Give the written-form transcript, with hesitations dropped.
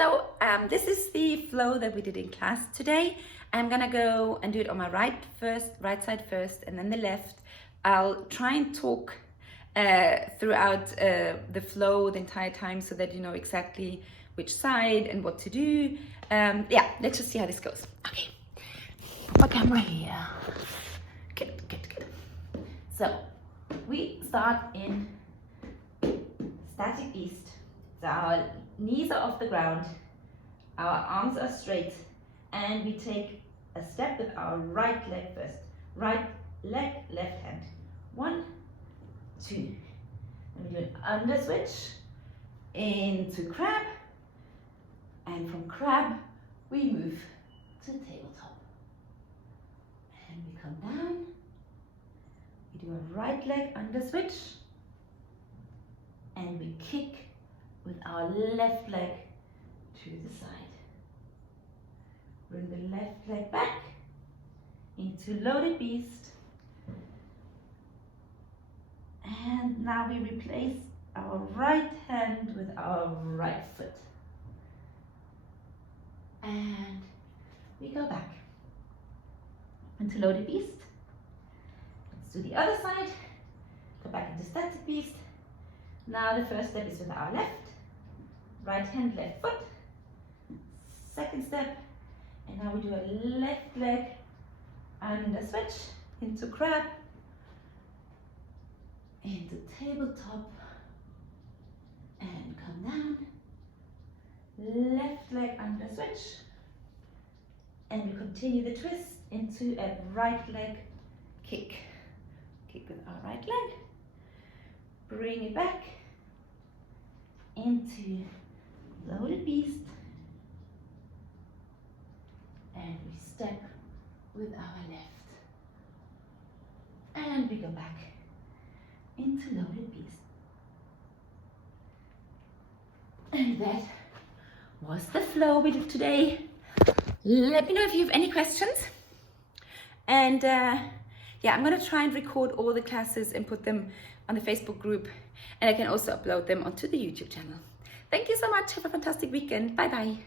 So this is the flow that we did in class today. I'm gonna go and do it on my right side first, and then the left. I'll try and talk throughout the flow the entire time so that you know exactly which side and what to do. Yeah, let's just see how this goes. Okay, put my camera here. Good. So we start in static east. So our knees are off the ground, our arms are straight, and we take a step with our right leg first. Right leg, left hand. 1, 2. And we do an under switch into crab, and from crab we move to tabletop. And we come down, we do a right leg under switch, and we kick with our left leg to the side. Bring the left leg back into loaded beast. And now we replace our right hand with our right foot. And we go back into loaded beast. Let's do the other side. Go back into static beast. Now the first step is with our left. Right hand, left foot. Second step. And now we do a left leg under switch into crab, into tabletop, and come down. Left leg under switch, and we continue the twist into a right leg kick. Kick with our right leg. Bring it back into loaded beast, and we step with our left, and we go back into loaded beast. And that was the flow we did today. Let me know if you have any questions, and yeah, I'm gonna try and record all the classes and put them on the Facebook group, and I can also upload them onto the YouTube channel. Thank you so much. Have a fantastic weekend. Bye bye.